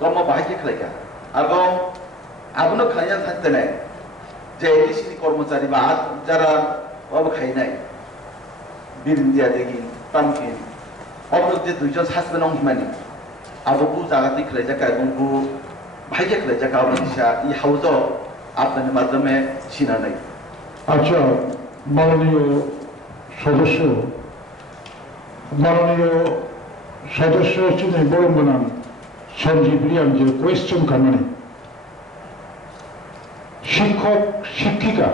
कर्म बाहायके खालायका आरो आबनो खायना थांतने जे एडिसिनि कर्मचारी बा যারা अब खायनाय बिरिंदिया देगि तामकिन अब्रो जे दुइजन सासबेन हिमानि आबोबु जागाति खालायजाका गंबु बाहायके खालायजाका अबनिसा इ हाउजो आपने माध्यमे सिनानै আচ্ছা মাননীয় সদস্য হচ্ছেন বরঙ্গনান সঞ্জীব রিয়ান যে কোয়েশ্চেন খামানি শিক্ষক শিক্ষিকা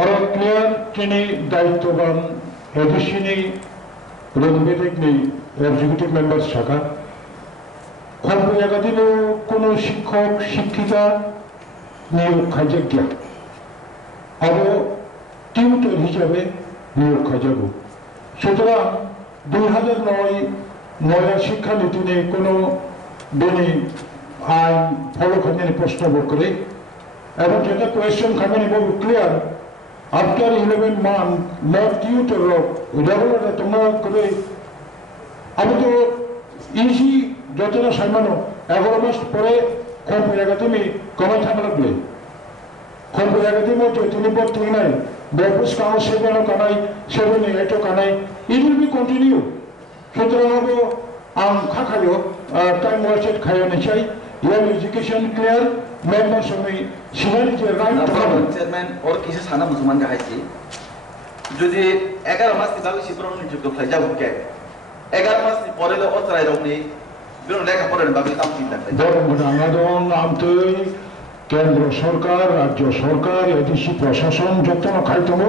আরো ক্লিয়ার তিনি দায়িত্ববান এডিসিনি রংবেদিকনি এক্সিকিউটিভ মেম্বার শাখা খবর একাদিন কোনো শিক্ষক শিক্ষিকা নিয়োগ খাইজাকিয়া আরো টিউটর হিসাবে নিয়োগ খাইজাব সুতরাং 2009 নয়া শিক্ষানীতি নিয়ে কোনো বেনি আইন ফলো খানি প্রশ্ন করে এবং যেটা কোয়েশ্চেন খানি বহু clear after 11 month not tutor regular তোমরা করে আমি তো ইজি যতটা সামান্য 11 মাস পরে খবর একাডেমি কমাই থাকা লাগবে খবর একাডেমি তিনি বর্তমানে নাই বেপুস কানো সেভেনও কানাই 7 8ও কানাই ইট উইল বি কন্টিনিউ সুতরাং হবো आं खाखायो टाइम वेस्ट खायनो चाइ यार एजुकेशन क्लियर मेंबर समै सिनारि जे राइट चेयरमैन और किसे साना मुसलमान का हाइसी যদি 11 মাস বাকি শিবরণ নিযুক্ত খাই যাব কে 11 মাস পরে লো অতরাই রংনি বিরন লেখা পড়ে বাকি তাম চিন্তা খাই ধর্মনাদন আমতৈ কেন্দ্র সরকার রাজ্য সরকার এডিসি প্রশাসন যতন খাইতম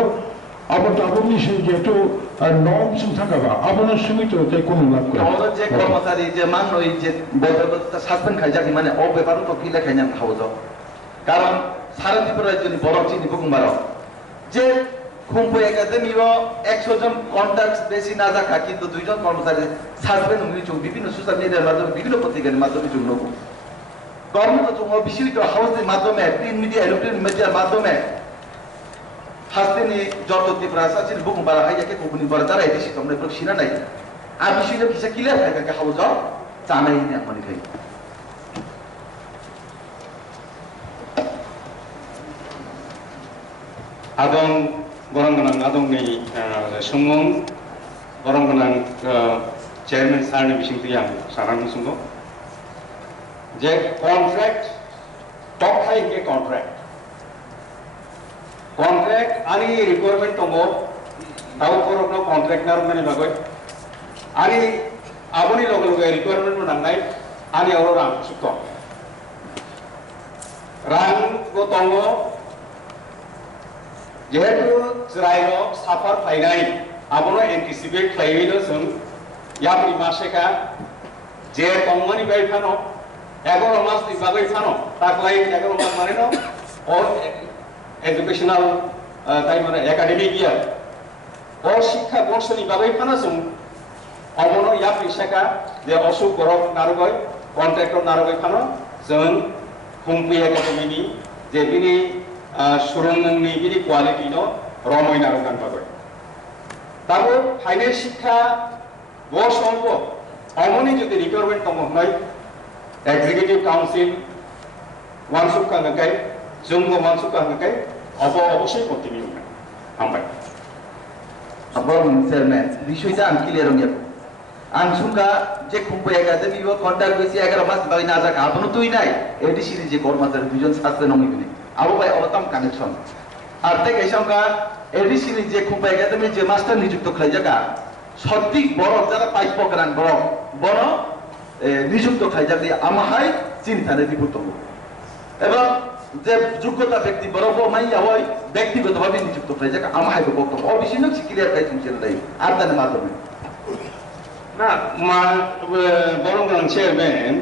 আবার আপনি সেই যেহেতু নর্ম থাকাবা আপনার সীমিত তাই কোনো লাভ করে আমাদের যে কর্মচারী যে মান ওই যে বৈধতা সাসপেন্ড খাইজাকি মানে ও ব্যাপারও তো কি লেখাই নাম খাওয়া যাও কারণ সারা ত্রিপুরার জন্য বড় চিনি বুকুম্বার যে খুম্পু একাডেমিও 100 জন কন্ট্যাক্ট বেশি না থাকা কিন্তু 2 জন কর্মচারী সাসপেন্ড হয়েছে বিভিন্ন সোশ্যাল মিডিয়ার মাধ্যমে বিভিন্ন পত্রিকার মাধ্যমে যোগ নব কর্মরত বিশ্ববিদ্যালয় হাউসের মাধ্যমে প্রিন্ট মিডিয়া ইলেকট্রনিক মিডিয়ার মাধ্যমে হাসতেনি যত ত্রিপুরা সাচিল বুকুম্বার হাইয়াকে কোকুনি বড় দ্বারা এডিসি তোমরা প্রশিনা নাই আর বিষয়টা কিসে ক্লিয়ার হয় কাকে হাউস জানাই না মনে খাই আদং বরংগনাং আদংনি সুংমুং বরংগনাং চেয়ারম্যান সারনি বিসিংতি आं सारांग सुंगो जे कॉन्ट्रैक्ट टॉप हाई के कॉन्ट्रैक्ट आनी रिक्वायरमेंट दंगो दाउ बरकनो कॉन्ट्रैक्टर माने बागै आनी आबोनि लगे लगे रिक्वायरमेंट नांनाय आनी अरो रां सुक्त रां गो दंगो जेहेतु ज्राइनो साफार फाइनाय आबोनो एंटिसिपेट खालायैनो जों याबनि मासेका जे दंमानि बाय फानो 11 मासनि बागै फानो ताकलाय 11 मास माने न और एजुकेशनल ताई माने एकाडेमिक इयार और शिक्षा बर्षनि बागै फानो जों अबनो याबनि सेका जे अशोक बरक नारगय कन्ट्राक्टर नारगय फानो जों खुंपु एकाडेमिनि जे बिनि सुरुंमुंनि बिनि क्वालिटी न रमय नारगान बागै ताबो फाइनेल शिक्षा बर्ष अल्प अमनि जदि रिक्वायरमेंट दङ होनाय एग्जीक्यूटिव काउंसिल वानसुक कांगकाय जोंगो वानसुक कांगकाय अवश्य कन्टिन्यू हामबाय আবার চেয়ারম্যান বিষয়টা আমি ক্লিয়ার হইয়া আং সুঙ্গা যে খুম্পু একাডেমি ও কন্টাক্ট হইছে 11 মাস বাকি না যাকা আপনো তুই নাই এডিসি যে কর্মচারী দুজন সাথে নমিনি আবু ভাই অবতাম কানেকশন আর থেকে সঙ্গা এডিসি যে খুম্পু একাডেমি যে মাস্টার নিযুক্ত খাই জায়গা সত্যি বড় যারা পাইপ করান বড় নিযুক্ত খাই যাতে আমাহাই চিন্তানে বিপুত এবং যে যোগ্যতা ব্যক্তি বড় মাইয়া হয় ব্যক্তিগতভাবে নিযুক্ত খাই যাকে আমাহাই বক্তব্য অবিশিন্ন ক্লিয়ার খাই তুমি সেটা আর তার মাধ্যমে না বরং চেয়ারম্যান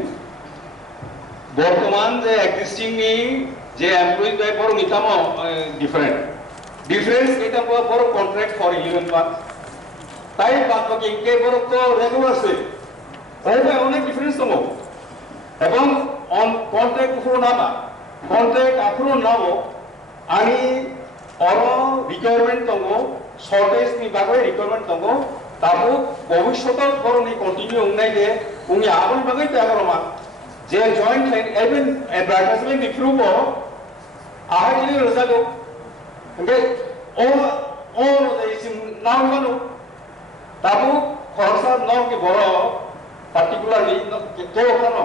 বর্তমান যে এক্সিস্টিং নি যে এমপ্লয়ি বাই বড় মিতামো ডিফারেন্স এটা বড় কন্ট্রাক্ট ফর 11 মান্থ তাই বাকি কে বড় তো রেগুলার আছে অনেক ডিফারেন্স দङ এবং অন কন্ট্রাক্ট উপর নামা कॉन्ट्रैक्ट आफुरो नावो आनी अरो रिक्वायरमेंट दंगो शॉर्टेज नि बागै रिक्वायरमेंट दंगो ताबो भविष्यत बरनि कन्टिन्यू उंनाय दे उंनि आबोनि बागै त्यागरमा जे joint even advertisement di frubo ahai kini rosago okay all the sim now manu tabu khorsa no ki boro particularly no ke okano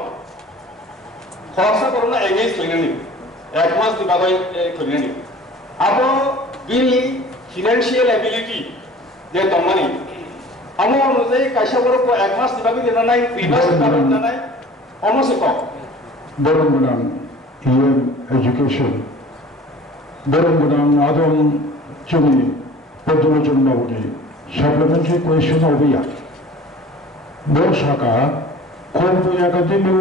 khorsa korona engage klinani ek mas di bagoi klinani abo bini financial ability je tomani amo অনুযায়ী কাইসা বড় কো এক মাস di bagoi dena nai previous karon dena nai almost a Borong UN education Borong Adam Juni Podolojon Mabuni supplementary question of the Borsaka Korpo Academy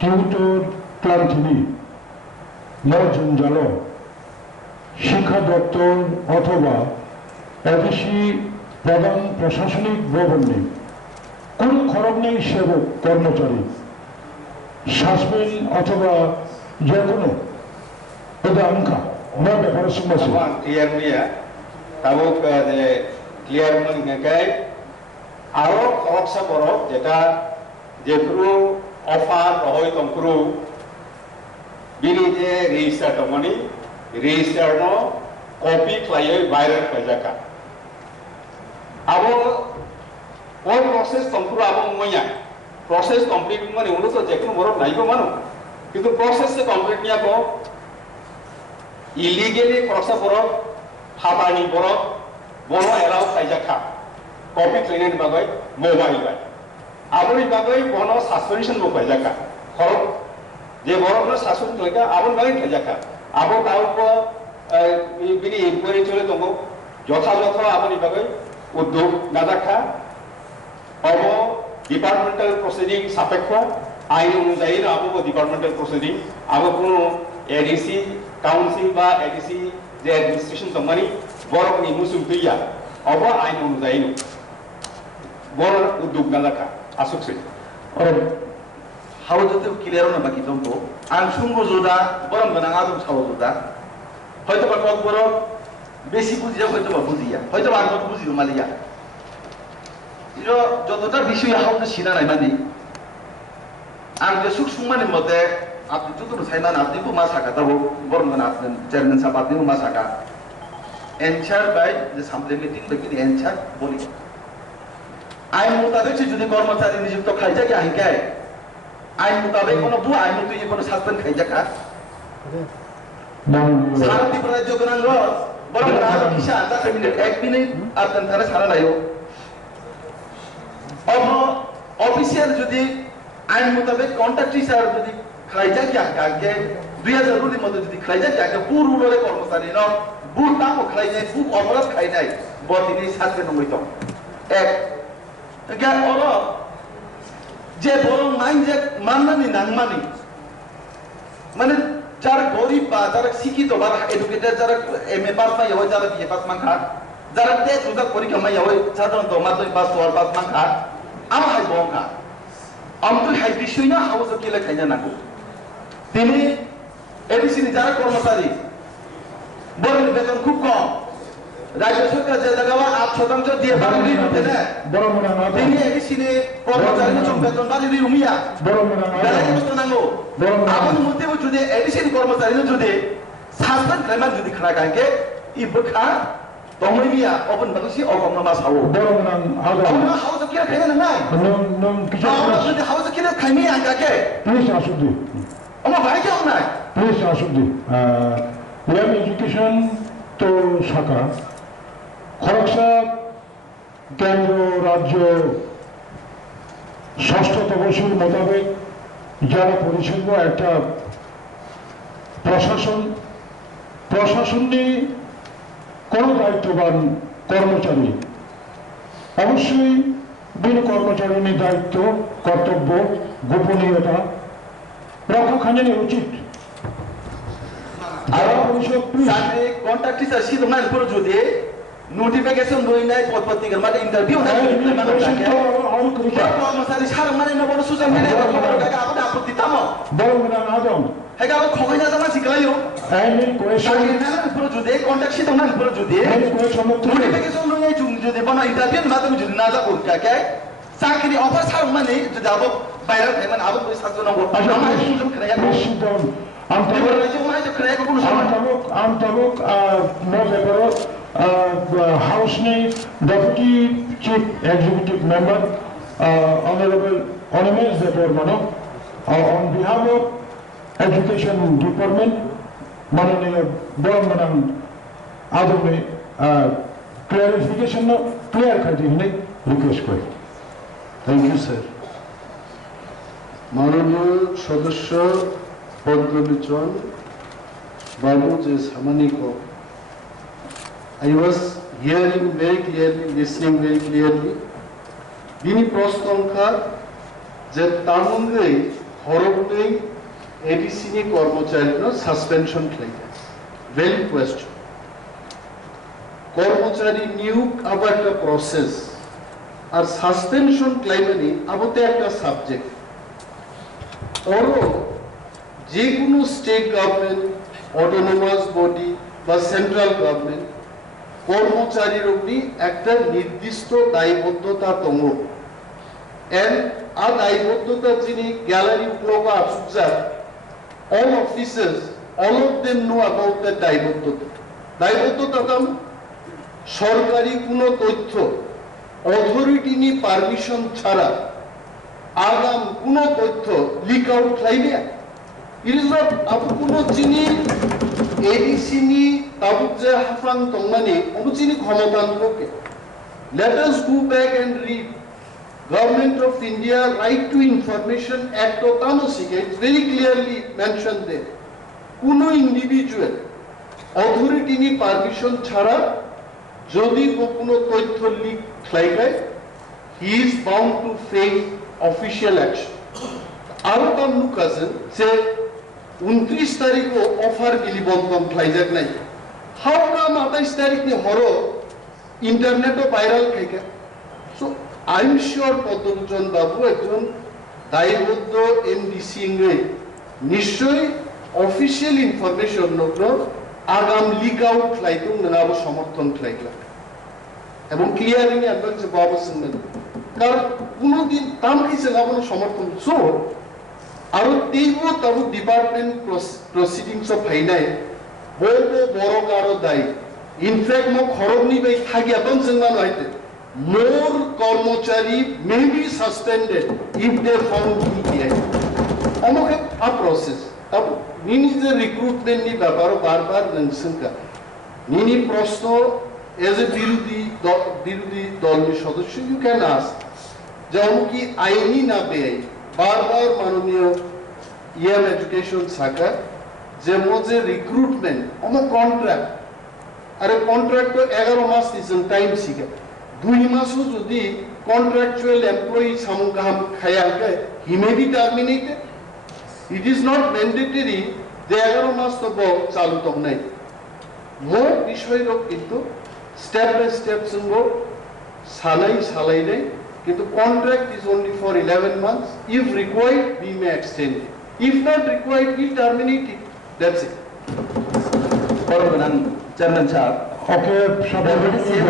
Tutor Plantini Morjun Jalo Shikha Doctor Otoba Edishi Pradan Prashashanik Governor কোন খরচ নেই সেবক কর্মচারী suspend অথবা যে কোনো আঙ্কা আমার ব্যাপারে সমস্যা ক্লিয়ার নিয়া তাবুক যে ক্লিয়ার নঙ্গাই আরো খরচা বড় যেটা যে পুরো অফার হয় তমপুরো বিনি যে রেজিস্টার তমনি রেজিস্টার নো কপি ক্লাইয়ে ভাইরাল কইজাকা আবো all process তমপুরো আবো মইয়া process complete মানে উনো তো যে কোনো বড় নাইগো মানো কিন্তু process সে কমপ্লিট নিয়া কো illegally খরচা বড় হাবানি বড় বড় এলাও খাইজাকা কপি ক্লিনের বাগৈ মোবাইল বাই আবনি বাগৈ বড় সাসপেনশন বো খাইজাকা খরচ যে বড় বড় শাসন লাগা আবন বাগৈ খাইজাকা আবো তাও কো বিনি ইনকোয়ারি চলে তঙ্গো যথাযথ আবনি বাগৈ উদ্যোগ নাজাকা अब डिपार्टमेंटल प्रोसीडिंग सापेक्ष आईन अनुযায়ী अब डिपार्टमेंटल प्रोसीडिंग अब कोनो एडीसी काउंसिल बा एडीसी जे एडमिनिस्ट्रेशन तमानी बरकनि मुसुम गैया अब आईन अनुযায়ী बर उद्योग नालाका आसुकसै और हावजते क्लियर ना बाकी दंतो आं सुंगो जोदा बरम गोनां आदम सावो जोदा হয়তো বা ককবরক বেশি বুঝিয়া হয়তো বা বুঝিয়া হয়তো বা আঙ্গত বুঝিও মালিয়া 이거 যতটা বিষয় হাউতে সিনা নাই মানে আং যে সুকসুমানি মতে আপনি যতটা সাইমান আপনি বুমা সাকা তাবো বরমন আপনি চেয়ারম্যান সাহেব আপনি বুমা সাকা এনসার বাই যে সামনে মিটিং বাকি এনসার বলি আইন মোতাবেক যদি কর্মচারী নিযুক্ত খাইজা কি আইনকায় আইন মোতাবেক কোনো বু আইন তুই কোনো সাসপেন্ড খাইজা কা সারা ত্রিপুরা যোগনাঙ্গ বরমন আর কিসা আদা ক্যাবিনেট এক মিনিট আপনার তারা সারা লাইও अब ऑफिशियल যদি আইন মোতাবেক কন্ট্রাক্ট হিসাব যদি খাইজা কি আগে 2000 রুলি মধ্যে যদি খাইজা কি আগে পুরো রুলে কর্মচারী ন বুর তাম খাইজা খুব অপরাধ খাই নাই বদিনি সাসপেন্ড হইতো এক গে অর যে বড় মাইন যে মাননানি নাংমানি মানে যারা গরিব বা যারা শিক্ষিত বা এডুকেটেড যারা এমএ পাস পাই হয় যারা বিএ পাস মানখা যারা টেট রুকা পরীক্ষা মাই হয় সাধারণত মাধ্যমিক পাস হওয়ার পাস মানখা আমার হাই বঙ্কা আমতুল হাই বিষয় না হাউস কেলে খাইনা নাগো তিনি এডিসিনি যারা কর্মচারী বড় বেতন খুব কম রাজ্য সরকার যে জায়গায় 8% দিয়ে বাড়ি দিতে না বড় মনে না তিনি এডিসিনি কর্মচারী চোখ বেতন বাড়ি দি রুমিয়া বড় মনে না বেলা কষ্ট নাগো আপন মতে যদি এডিসিনি কর্মচারী যদি সাসপেন্ড ক্লেমান যদি খানা কাকে ই বখা তমরিয়া অবন বাগসি অগম নামা সাও বড় মনে আদা আমরা হাউস কি খাইনা না নম কিছু যদি হাউস কি খাইমি আঙ্কাকে প্লিজ আসুদি আমার ভাই কেউ নাই প্লিজ আসুদি ইয়াম এডুকেশন তো শাখা খরচা কেন্দ্র রাজ্য ষষ্ঠ তহসিল মোতাবেক যারা পরিষেব একটা প্রশাসনে কোন দায়িত্ববান কর্মচারী অবশ্যই বিন কর্মচারীর দায়িত্ব কর্তব্য গোপনীয়তা রক্ষা খানি উচিত যারা পরিষদ সাথে কন্ট্রাক্ট টিচার সিধ নাই পুরো যদি নোটিফিকেশন দই নাই পত্রিকার মাঝে ইন্টারভিউ নাই কর্মচারী সার মানে না বড় সোশ্যাল মিডিয়া খবর কাকে আপনি আপত্তি তাম বড় না আদম হেগা খবর না জানা শিখাইও আইনি কোয়েশন না পুরো যদি কন্ট্রাক্ট সিধ নাই পুরো যদি কোয়েশন নোটিফিকেশন দই নাই যদি বনা ইন্টারভিউ মাধ্যমে যদি না যাব কাকে চাকরি অফার ছাড় মানে যদি আবো বাইরে থাকে মানে আবো করে সাহায্য নব আমার সুযোগ খেয়ে I'm Tabuk, no Debbarma, House Deputy Chief Executive Member, Honorable Ornaments Debbarma, on behalf of Education Department, Mananiya Debbarma, Adome, clarification, clear cutting, request. Thank you, sir. Mananiya Sadasya Padmabichan Babu J. Samaniko. I was hearing very clearly, listening very clearly. Bini Prostonkha, যে তার মধ্যে হরপে এডিসিনি কর্মচারীর suspension claim valid question কর্মচারী নিয়োগ আবার একটা process আর suspension ক্লেমে আবতে একটা subject ওরও যে কোনো স্টেট গভর্নমেন্ট অটোনোমাস বডি বা সেন্ট্রাল গভর্নমেন্ট কর্মচারীর অবধি একটা নির্দিষ্ট দায়বদ্ধতা দङ and a দায়বদ্ধতা যিনি গ্যালারি উপলব্ধ আছুকজার all officers all of them know about that দায়বদ্ধতা কাম সরকারি কোনো তথ্য অথরিটি নি পারমিশন ছাড়া আগাম কোনো তথ্য লিক আউট খাইবে it is not abu কোনো যিনি এডিসি নি তাবুক যে হাফাং তংমানি অবু যিনি ক্ষমতান্তকে let us go back and read Government of India Right to Information Act of Tanosika, it's very clearly mentioned there. Kuno individual authority ni permission chhara jodi kono tothyo leak khlaigai he is bound to face official action. Aro tamnu cousin se 29 tarikh offer gili bontom khlaijak nai. How come 28 tarikh ni horo internet o viral khaiga? So I'm sure Padmabichan Babu একজন দায়বদ্ধ MDC এ নিশ্চয় official information নগ্ন আগাম leak out লাইতুং নাব সমর্থন লাইলা এবং clearing advance বাবু সিনমেন কারণ কোনদিন তাম কিছে লাবন সমর্থন সো আর তেইবো তাবু ডিপার্টমেন্ট প্রসিডিংস অফ ফাইনাই বড় কারো দায়ী ইনফ্যাক্ট মো খরবনি বাই থাকিয়া দন জনমান হইতে more কর্মচারী may be suspended if they found guilty. Amoke a process. Tab nini je recruitment ni ব্যাপারও বারবার মেনশন করা nini প্রশ্ন as a বিরোধী দলের সদস্য you can ask যেমন কি আইনি না বেআই বারবার মাননীয় ইয়াম এডুকেশন শাখা যে মজে রিক্রুটমেন্ট অন কন্ট্রাক্ট আরে কন্ট্রাক্ট তো 11 মাস is টাইম শিখে 2 মাসও যদি কন্ট্রাকচুয়াল এমপ্লয়ি সামগ্রাম খায়াকে he may be terminated. It is not mandatory যে 11 মাস তো চালু তো নাই মোর বিষয় কিন্তু স্টেপ বাই স্টেপ সঙ্গ সালাই নাই কিন্তু contract is only for 11 months. If required we may extend it. If not required we terminate it. That's it. Chairman Sahab, Okay, Deputy CM